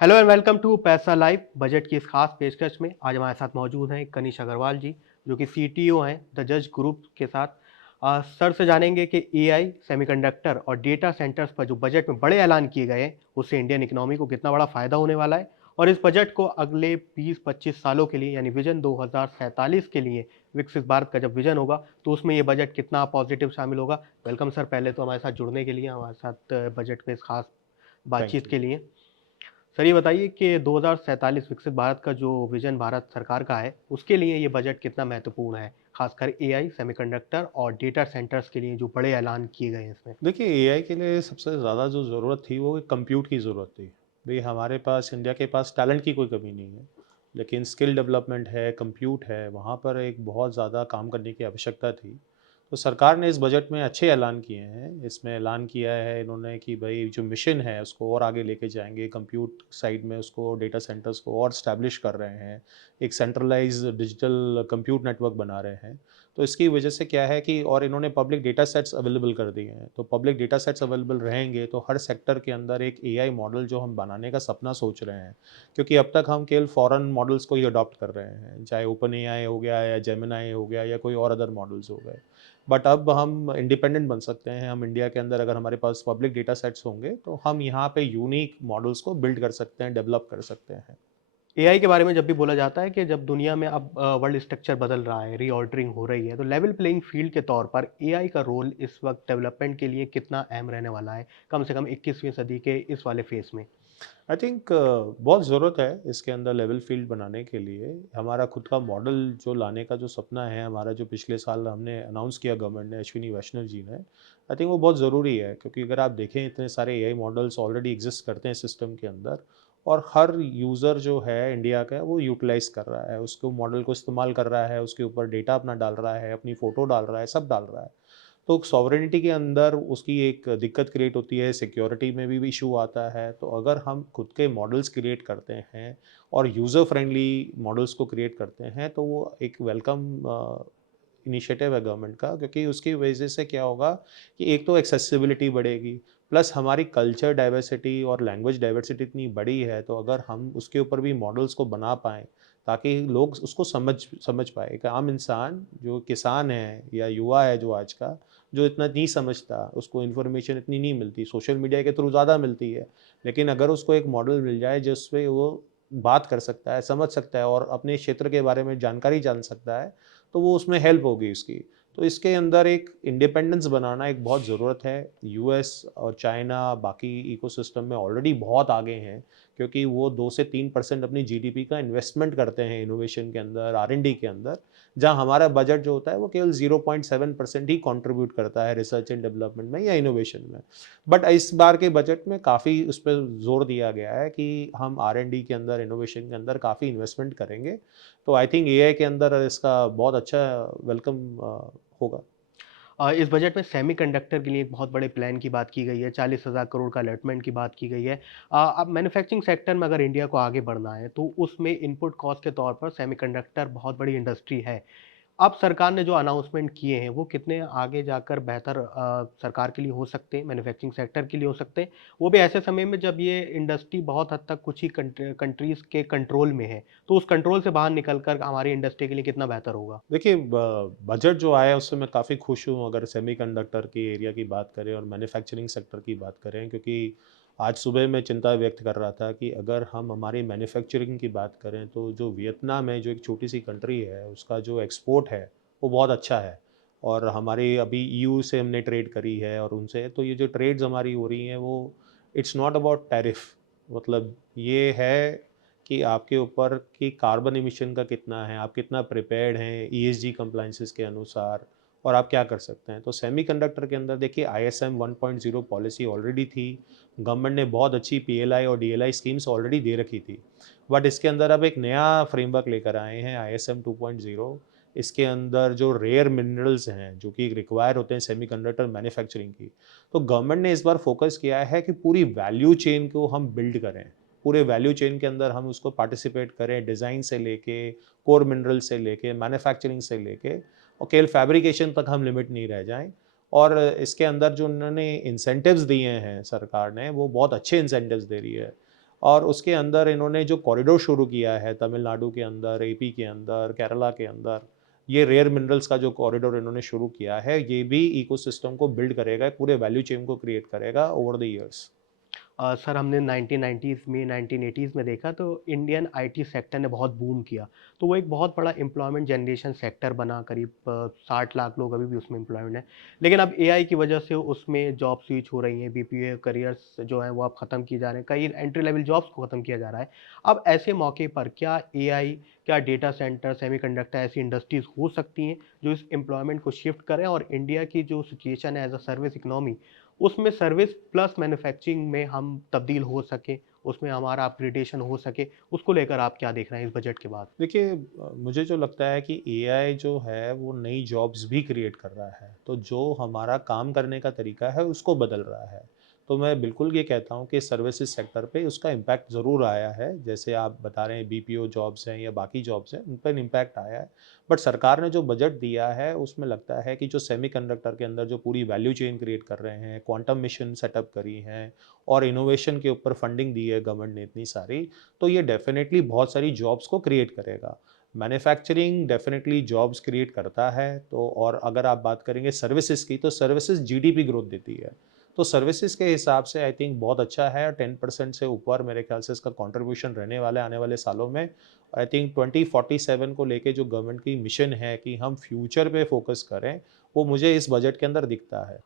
Hello and welcome to पैसा live. Budget की इस खास पेशकश में आज हमारे साथ मौजूद हैं कनिष अग्रवाल जी, जो कि सीटीओ हैं द जज ग्रुप के साथ। सर से जानेंगे कि एआई, सेमीकंडक्टर और डेटा सेंटर्स पर जो बजट में बड़े ऐलान किए गए हैं, उससे इंडियन इकोनॉमी को कितना बड़ा फायदा होने वाला है और इस बजट को अगले 20-25 सालों के लिए यानी विजन 2047 के लिए विकसित भारत का जब विजन होगा तो उसमें ये बजट कितना पॉजिटिव शामिल होगा। वेलकम सर, पहले तो हमारे साथ जुड़ने के लिए, हमारे साथ बजट पे इस खास थैंक बातचीत यू। के लिए। सर ये बताइए कि 2047 विकसित भारत का जो विजन भारत सरकार का है, उसके लिए ये बजट कितना महत्वपूर्ण है? खासकर एआई, सेमीकंडक्टर और डेटा सेंटर्स के लिए जो बड़े ऐलान किए गए हैं इसमें। देखिए, एआई के लिए सबसे ज़्यादा जो ज़रूरत थी वो कंप्यूट की ज़रूरत थी। भई हमारे पास इंडिया के पास टैलेंट की कोई कमी नहीं है, लेकिन स्किल डेवलपमेंट है, कंप्यूट है, वहाँ पर एक बहुत ज़्यादा काम करने की आवश्यकता थी। तो सरकार ने इस बजट में अच्छे ऐलान किए हैं। इसमें ऐलान किया है इन्होंने कि भई जो मिशन है उसको और आगे लेके जाएँगे, कंप्यूट साइड में उसको डेटा सेंटर्स को और एस्टैब्लिश कर रहे हैं। एक सेंट्रलाइज़्ड डिजिटल कंप्यूट नेटवर्क बना रहे हैं। तो इसकी वजह से क्या है कि और इन्होंने पब्लिक डेटा सेट्स अवेलेबल कर दिए हैं। तो पब्लिक डेटा सेट्स अवेलेबल रहेंगे तो हर सेक्टर के अंदर एक एआई मॉडल जो हम बनाने का सपना सोच रहे हैं, क्योंकि अब तक हम केवल फॉरेन मॉडल्स को ही अडॉप्ट कर रहे हैं, चाहे ओपन एआई हो गया या जेमिनी हो गया या कोई और अदर मॉडल्स हो गए। बट अब हम इंडिपेंडेंट बन सकते हैं। हम इंडिया के अंदर अगर हमारे पास पब्लिक डेटा सेट्स होंगे तो हम यहाँ पे यूनिक मॉडल्स को बिल्ड कर सकते हैं, डेवलप कर सकते हैं। एआई के बारे में जब भी बोला जाता है कि जब दुनिया में अब वर्ल्ड स्ट्रक्चर बदल रहा है, रीऑर्डरिंग हो रही है, तो लेवल प्लेइंग फील्ड के तौर पर एआई का रोल इस वक्त डेवलपमेंट के लिए कितना अहम रहने वाला है, कम से कम 21वीं सदी के इस वाले फेस में? आई थिंक बहुत ज़रूरत है इसके अंदर लेवल फील्ड बनाने के लिए। हमारा खुद का मॉडल जो लाने का जो सपना है हमारा, जो पिछले साल हमने अनाउंस किया गवर्नमेंट ने, अश्विनी वैष्णव जी ने, आई थिंक वो बहुत ज़रूरी है, क्योंकि अगर आप देखें इतने सारे एआई मॉडल्स ऑलरेडी एग्जिस्ट करते हैं सिस्टम के अंदर, और हर यूज़र जो है इंडिया का वो यूटिलाइज़ कर रहा है, उसको मॉडल को इस्तेमाल कर रहा है, उसके ऊपर डेटा अपना डाल रहा है, अपनी फ़ोटो डाल रहा है, सब डाल रहा है। तो सॉवरेनिटी के अंदर उसकी एक दिक्कत क्रिएट होती है, सिक्योरिटी में भी इशू आता है। तो अगर हम खुद के मॉडल्स क्रिएट करते हैं और यूज़र फ्रेंडली मॉडल्स को क्रिएट करते हैं, तो वो एक वेलकम इनिशिएटिव है गवर्नमेंट का, क्योंकि उसकी वजह से क्या होगा कि एक तो एक्सेसिबिलिटी बढ़ेगी, प्लस हमारी कल्चर डाइवर्सिटी और लैंग्वेज डाइवर्सिटी इतनी बड़ी है, तो अगर हम उसके ऊपर भी मॉडल्स को बना पाएँ, ताकि लोग उसको समझ समझ पाएँ। एक आम इंसान जो किसान है या युवा है जो आज का, जो इतना नहीं समझता, उसको इन्फॉर्मेशन इतनी नहीं मिलती, सोशल मीडिया के थ्रू ज़्यादा मिलती है। लेकिन अगर उसको एक मॉडल मिल जाए जिसपे वो बात कर सकता है, समझ सकता है और अपने क्षेत्र के बारे में जानकारी जान सकता है, तो वो उसमें हेल्प होगी उसकी। तो इसके अंदर एक इंडिपेंडेंस बनाना एक बहुत ज़रूरत है। यूएस और चाइना बाकी इकोसिस्टम में ऑलरेडी बहुत आगे हैं, क्योंकि वो 2 से 3% अपनी जीडीपी का इन्वेस्टमेंट करते हैं इनोवेशन के अंदर, आर-एन-डी के अंदर, जहाँ हमारा बजट जो होता है वो केवल 0.7% ही कंट्रीब्यूट करता है रिसर्च एंड डेवलपमेंट में या इनोवेशन में। बट इस बार के बजट में काफ़ी उस पे ज़ोर दिया गया है कि हम आर-एन-डी के अंदर, इनोवेशन के अंदर काफ़ी इन्वेस्टमेंट करेंगे। तो आई थिंक एआई के अंदर इसका बहुत अच्छा वेलकम होगा। इस बजट में सेमीकंडक्टर के लिए एक बहुत बड़े प्लान की बात की गई है, 40,000 करोड़ का अलॉटमेंट की बात की गई है। अब मैन्युफैक्चरिंग सेक्टर में अगर इंडिया को आगे बढ़ना है, तो उसमें इनपुट कॉस्ट के तौर पर सेमीकंडक्टर बहुत बड़ी इंडस्ट्री है। अब सरकार ने जो अनाउंसमेंट किए हैं, वो कितने आगे जाकर बेहतर सरकार के लिए हो सकते हैं, मैन्युफैक्चरिंग सेक्टर के लिए हो सकते हैं, वो भी ऐसे समय में जब ये इंडस्ट्री बहुत हद तक कुछ ही कंट्रीज़ के कंट्रोल में है। तो उस कंट्रोल से बाहर निकल कर हमारी इंडस्ट्री के लिए कितना बेहतर होगा? देखिए, बजट जो आया उससे मैं काफ़ी खुश हूँ, अगर सेमीकंडक्टर की एरिया की बात करें और मैन्युफैक्चरिंग सेक्टर की बात करें, क्योंकि आज सुबह मैं चिंता व्यक्त कर रहा था कि अगर हम हमारी मैन्युफैक्चरिंग की बात करें तो जो वियतनाम है, जो एक छोटी सी कंट्री है, उसका जो एक्सपोर्ट है वो बहुत अच्छा है। और हमारी अभी ईयू से हमने ट्रेड करी है और उनसे, तो ये जो ट्रेड्स हमारी हो रही हैं वो इट्स नॉट अबाउट टैरिफ, मतलब ये है कि आपके ऊपर कि कार्बन इमिशन का कितना है, आप कितना प्रिपेयर्ड हैं ईएसजी कंप्लायंसेस के अनुसार, और आप क्या कर सकते हैं। तो सेमीकंडक्टर के अंदर देखिए आईएसएम 1.0 पॉलिसी ऑलरेडी थी, गवर्नमेंट ने बहुत अच्छी पीएलआई और डीएलआई स्कीम्स ऑलरेडी दे रखी थी। बट इसके अंदर अब एक नया फ्रेमवर्क लेकर आए हैं आईएसएम 2.0। इसके अंदर जो रेयर मिनरल्स हैं जो कि रिक्वायर होते हैं सेमीकंडक्टर मैन्युफैक्चरिंग की, तो गवर्नमेंट ने इस बार फोकस किया है कि पूरी वैल्यू चेन को हम बिल्ड करें, पूरे वैल्यू चेन के अंदर हम उसको पार्टिसिपेट करें, डिज़ाइन से लेके, कोर मिनरल से लेके, मैन्युफैक्चरिंग से लेके, और केवल फैब्रिकेशन तक हम लिमिट नहीं रह जाएँ। और इसके अंदर जो उन्होंने इंसेंटिव्स दिए हैं सरकार ने, वो बहुत अच्छे इंसेंटिव्स दे रही है। और उसके अंदर इन्होंने जो कॉरिडोर शुरू किया है तमिलनाडु के अंदर, एपी के अंदर, केरला के अंदर, ये रेयर मिनरल्स का जो कॉरिडोर इन्होंने शुरू किया है, ये भी इकोसिस्टम को बिल्ड करेगा, पूरे वैल्यू चेन को क्रिएट करेगा ओवर द ईयर्स। सर हमने 1990s में 1980s में देखा तो इंडियन आईटी सेक्टर ने बहुत बूम किया। तो वो एक बहुत बड़ा एम्प्लॉयमेंट जनरेशन सेक्टर बना, करीब 60 लाख लोग अभी भी उसमें एम्प्लॉयमेंट हैं। लेकिन अब एआई की वजह से उसमें जॉब स्विच हो रही हैं, बीपीओ करियर्स जो हैं वो अब ख़त्म किए जा रहे हैं, कई एंट्री लेवल जॉब्स को ख़त्म किया जा रहा है। अब ऐसे मौके पर क्या एआई, क्या डेटा सेंटर, सेमीकंडक्टर ऐसी इंडस्ट्रीज़ हो सकती हैं जो इस एम्प्लॉयमेंट को शिफ्ट करें और इंडिया की जो सिचुएशन है एज़ अ सर्विस इकोनॉमी, उसमें सर्विस प्लस मैन्युफैक्चरिंग में हम तब्दील हो सकें, उसमें हमारा अपग्रेडेशन हो सके, उसको लेकर आप क्या देख रहे हैं इस बजट के बाद? देखिए मुझे जो लगता है कि एआई जो है वो नई जॉब्स भी क्रिएट कर रहा है, तो जो हमारा काम करने का तरीका है उसको बदल रहा है। तो मैं बिल्कुल ये कहता हूँ कि सर्विसेज सेक्टर पे उसका इम्पैक्ट ज़रूर आया है, जैसे आप बता रहे हैं बीपीओ जॉब्स हैं या बाकी जॉब्स हैं, उन पर इम्पैक्ट आया है। बट सरकार ने जो बजट दिया है उसमें लगता है कि जो सेमीकंडक्टर के अंदर जो पूरी वैल्यू चेन क्रिएट कर रहे हैं, क्वांटम मिशन सेटअप करी हैं और इनोवेशन के ऊपर फंडिंग दी है गवर्नमेंट ने इतनी सारी, तो ये डेफ़िनेटली बहुत सारी जॉब्स को क्रिएट करेगा। मैन्युफैक्चरिंग डेफ़िनेटली जॉब्स क्रिएट करता है, तो और अगर आप बात करेंगे सर्विसेज़ की, तो सर्विसेज़ जीडीपी ग्रोथ देती है। तो सर्विसेज़ के हिसाब से आई थिंक बहुत अच्छा है, और 10% से ऊपर मेरे ख्याल से इसका कंट्रीब्यूशन रहने वाला है आने वाले सालों में। आई थिंक 2047 को लेके जो गवर्नमेंट की मिशन है कि हम फ्यूचर पे फ़ोकस करें, वो मुझे इस बजट के अंदर दिखता है।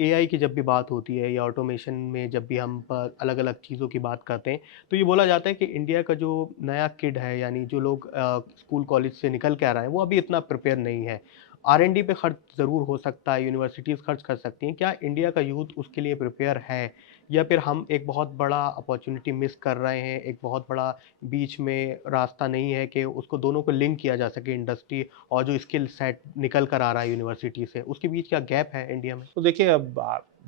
एआई की जब भी बात होती है या ऑटोमेशन में जब भी हम अलग-अलग चीज़ों की बात करते हैं, तो ये बोला जाता है कि इंडिया का जो नया किड है, यानी जो लोग स्कूल कॉलेज से निकल के आ रहे हैं, वो अभी इतना प्रिपेयर नहीं है। आर-एन-डी पे खर्च ज़रूर हो सकता है, यूनिवर्सिटीज़ खर्च कर सकती हैं। क्या इंडिया का यूथ उसके लिए प्रिपेयर है? या फिर हम एक बहुत बड़ा अपॉर्च्युनिटी मिस कर रहे हैं, एक बहुत बड़ा बीच में रास्ता नहीं है कि उसको दोनों को लिंक किया जा सके, इंडस्ट्री और जो स्किल सेट निकल कर आ रहा है यूनिवर्सिटी से, उसके बीच क्या गैप है इंडिया में? तो देखिए अब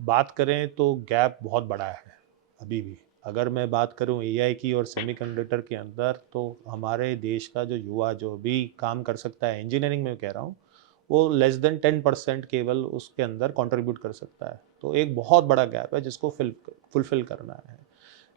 बात करें तो गैप बहुत बड़ा है अभी भी। अगर मैं बात करूं एआई की और सेमीकंडक्टर के अंदर, तो हमारे देश का जो युवा जो भी काम कर सकता है इंजीनियरिंग में कह रहा हूं, वो लेस देन 10% केवल उसके अंदर कंट्रीब्यूट कर सकता है। तो एक बहुत बड़ा गैप है जिसको फुलफिल करना है।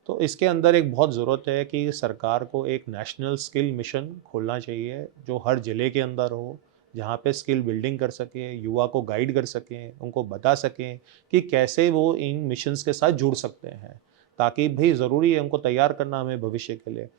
तो इसके अंदर एक बहुत ज़रूरत है कि सरकार को एक नेशनल स्किल मिशन खोलना चाहिए जो हर ज़िले के अंदर हो, जहाँ पे स्किल बिल्डिंग कर सकें, युवा को गाइड कर सकें, उनको बता सकें कि कैसे वो इन मिशंस के साथ जुड़ सकते हैं, ताकि भई ज़रूरी है उनको तैयार करना हमें भविष्य के लिए।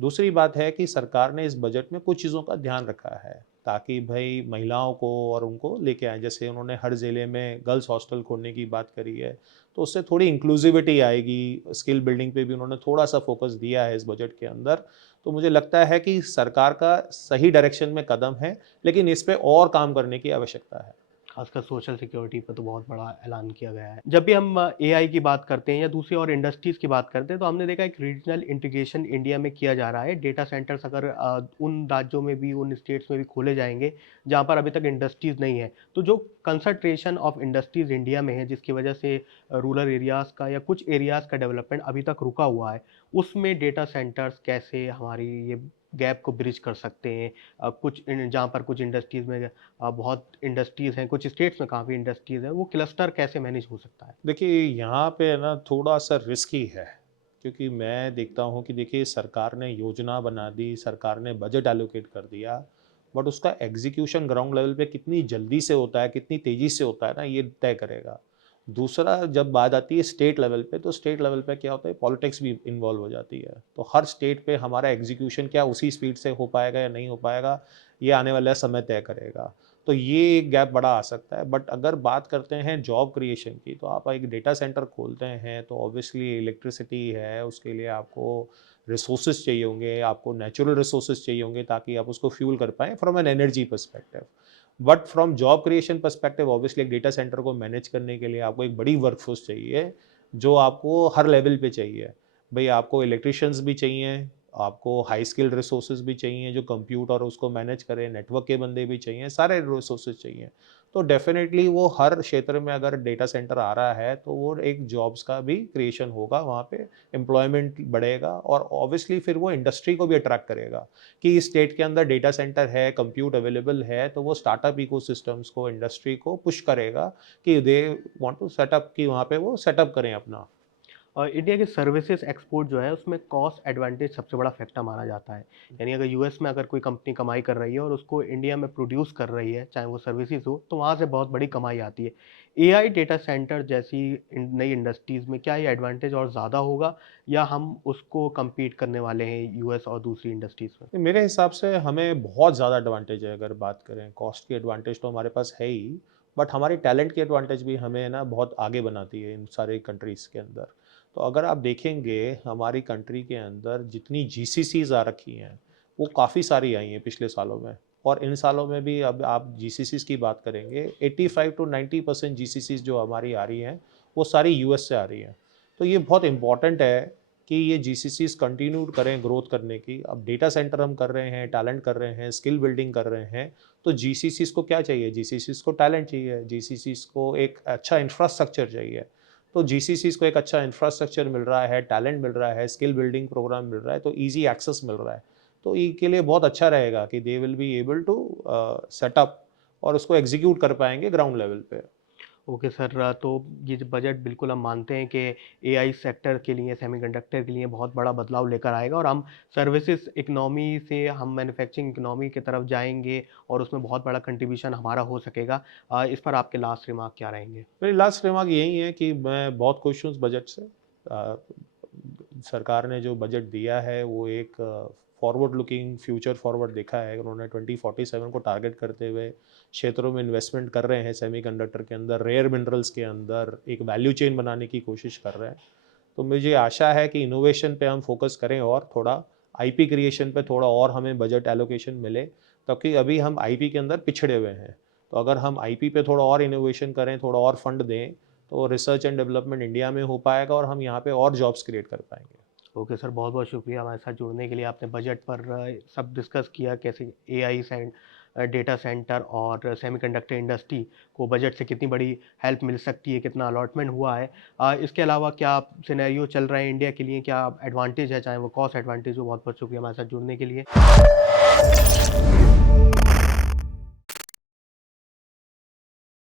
दूसरी बात है कि सरकार ने इस बजट में कुछ चीज़ों का ध्यान रखा है, ताकि भई महिलाओं को और उनको लेके आएँ। जैसे उन्होंने हर ज़िले में गर्ल्स हॉस्टल खोलने की बात करी है, तो उससे थोड़ी इंक्लूसिविटी आएगी, स्किल बिल्डिंग पे भी उन्होंने थोड़ा-सा फ़ोकस दिया है इस बजट के अंदर। तो मुझे लगता है कि सरकार का सही डायरेक्शन में कदम है, लेकिन इस पे और काम करने की आवश्यकता है। खासकर सोशल सिक्योरिटी पे तो बहुत बड़ा ऐलान किया गया है। जब भी हम एआई की बात करते हैं या दूसरी और इंडस्ट्रीज़ की बात करते हैं, तो हमने देखा एक रीजनल इंटीग्रेशन इंडिया में किया जा रहा है। डेटा सेंटर्स अगर उन राज्यों में भी, उन स्टेट्स में भी खोले जाएँगे, जहाँ पर अभी तक इंडस्ट्रीज़ नहीं है। तो जो कंसंट्रेशन ऑफ इंडस्ट्रीज़ इंडिया में है, जिसकी वजह से रूरल एरियाज़ का या कुछ एरियाज़ का डेवलपमेंट अभी तक रुका हुआ है, उसमें डेटा सेंटर्स कैसे हमारी ये गैप को ब्रिज कर सकते हैं? कुछ इन जहाँ पर कुछ इंडस्ट्रीज़ में बहुत इंडस्ट्रीज़ हैं, कुछ स्टेट्स में काफ़ी इंडस्ट्रीज़ हैं, वो क्लस्टर कैसे मैनेज हो सकता है? देखिए, यहाँ पे है ना थोड़ा-सा रिस्की है, क्योंकि मैं देखता हूँ कि देखिए सरकार ने योजना बना दी, सरकार ने बजट एलोकेट कर दिया, बट उसका एग्ज़ीक्यूशन ग्राउंड लेवल पे कितनी जल्दी से होता है, कितनी तेज़ी से होता है ना, ये तय करेगा। दूसरा जब बात आती है स्टेट लेवल पे, तो स्टेट लेवल पे क्या होता है, पॉलिटिक्स भी इन्वॉल्व हो जाती है। तो हर स्टेट पे हमारा एग्ज़ीक्यूशन क्या उसी स्पीड से हो पाएगा या नहीं हो पाएगा, ये आने वाला समय तय करेगा। तो ये एक गैप बड़ा आ सकता है। बट अगर बात करते हैं जॉब क्रिएशन की, तो आप एक डेटा सेंटर खोलते हैं तो ऑब्वियसली इलेक्ट्रिसिटी है, उसके लिए आपको रिसोर्सेज चाहिए होंगे, आपको नेचुरल रिसोर्सेज चाहिए होंगे ताकि आप उसको फ्यूल कर पाएँ from an energy perspective. But from job creation perspective obviously एक डेटा सेंटर को मैनेज करने के लिए आपको एक बड़ी वर्कफोर्स चाहिए, जो आपको हर लेवल पे चाहिए। भई आपको इलेक्ट्रीशियंस भी चाहिए, आपको हाई स्किल्ड रिसोर्सेज भी चाहिए जो कंप्यूट और उसको मैनेज करें, नेटवर्क के बंदे भी चाहिए, सारे रिसोर्सेज चाहिए। तो डेफ़िनेटली वो हर क्षेत्र में अगर डेटा सेंटर आ रहा है, तो वो एक जॉब्स का भी क्रिएशन होगा वहाँ पे, एम्प्लॉयमेंट बढ़ेगा और ऑब्वियसली फिर वो इंडस्ट्री को भी अट्रैक्ट करेगा कि इस स्टेट के अंदर डेटा सेंटर है, कंप्यूट अवेलेबल है, तो वो स्टार्टअप इकोसिस्टम्स को, इंडस्ट्री को पुश करेगा कि they want to set up, कि वहाँ पे वो सेटअप करें अपना। इंडिया के सर्विसेज एक्सपोर्ट जो है उसमें कॉस्ट एडवांटेज सबसे बड़ा फैक्टर माना जाता है। यानी अगर यूएस में अगर कोई कंपनी कमाई कर रही है और उसको इंडिया में प्रोड्यूस कर रही है, चाहे वो सर्विसेज हो, तो वहाँ से बहुत बड़ी कमाई आती है। एआई डेटा सेंटर जैसी नई इंडस्ट्रीज में क्या ये एडवांटेज और ज़्यादा होगा, या हम उसको compete करने वाले हैं यूएस और दूसरी इंडस्ट्रीज में? मेरे हिसाब से हमें बहुत ज़्यादा एडवांटेज है अगर बात करें, कॉस्ट की एडवांटेज तो हमारे पास है ही, बट हमारी टैलेंट की एडवांटेज भी हमें ना बहुत आगे बनाती है इन सारे कंट्रीज़ के अंदर। तो अगर आप देखेंगे हमारी कंट्री के अंदर जितनी जीसीसीज़ आ रखी हैं, वो काफ़ी सारी आई हैं पिछले सालों में, और इन सालों में भी अब आप जीसीसीज़ की बात करेंगे, 85 टू 90% जीसीसीज़ जो हमारी आ रही हैं, वो सारी यूएस से आ रही हैं। तो ये बहुत इम्पॉर्टेंट है कि ये जीसीसीज़ कंटिन्यू करें ग्रोथ करने की। अब डेटा सेंटर हम कर रहे हैं, टैलेंट कर रहे हैं, स्किल बिल्डिंग कर रहे हैं, तो जीसीसीज़ को क्या चाहिए? जीसीसीज़ को टैलेंट चाहिए, जीसीसीज़ को एक अच्छा इंफ्रास्ट्रक्चर चाहिए। तो जीसीसीज़ को एक अच्छा इंफ्रास्ट्रक्चर मिल रहा है, टैलेंट मिल रहा है, स्किल बिल्डिंग प्रोग्राम मिल रहा है, तो ईज़ी एक्सेस मिल रहा है। तो के लिए बहुत अच्छा रहेगा कि they will be able to set up और उसको एग्ज़ीक्यूट कर पाएँगे ग्राउंड लेवल पे। ओके सर, तो ये जो बजट बिल्कुल हम मानते हैं कि एआई सेक्टर के लिए, सेमीकंडक्टर के लिए बहुत बड़ा बदलाव लेकर आएगा और हम सर्विसेज इकोनॉमी से हम मैन्युफैक्चरिंग इकोनॉमी की तरफ जाएँगे और उसमें बहुत बड़ा कंट्रीब्यूशन हमारा हो सकेगा। इस पर आपके लास्ट रिमार्क क्या रहेंगे? मेरी लास्ट रिमार्क यही है कि मैं बहुत खुश हूँ इस बजट से। सरकार ने जो बजट दिया है वो एक फॉरवर्ड लुकिंग, फ्यूचर फॉरवर्ड देखा है। उन्होंने 2047 को टारगेट करते हुए क्षेत्रों में इन्वेस्टमेंट कर रहे हैं, सेमीकंडक्टर के अंदर, रेयर मिनरल्स के अंदर एक वैल्यू चेन बनाने की कोशिश कर रहे हैं। तो मुझे आशा है कि इनोवेशन पे हम फोकस करें और थोड़ा आईपी क्रिएशन पे थोड़ा और हमें बजट एलोकेशन मिले, क्योंकि अभी हम आईपी के अंदर पिछड़े हुए हैं। तो अगर हम आईपी पे थोड़ा और इनोवेशन करें, थोड़ा और फंड दें, तो रिसर्च एंड डेवलपमेंट इंडिया में हो पाएगा और हम यहाँ पे और जॉब्स क्रिएट कर पाएंगे। ओके सर, बहुत-बहुत शुक्रिया हमारे साथ जुड़ने के लिए। आपने बजट पर सब डिस्कस किया, कैसे एआई डेटा सेंटर और सेमीकंडक्टर इंडस्ट्री को बजट से कितनी बड़ी हेल्प मिल सकती है, कितना अलॉटमेंट हुआ है। इसके अलावा क्या सिनेरियो चल रहा है इंडिया के लिए, क्या एडवांटेज है, चाहे वो कॉस्ट एडवांटेज हो। बहुत-बहुत शुक्रिया हमारे साथ जुड़ने के लिए।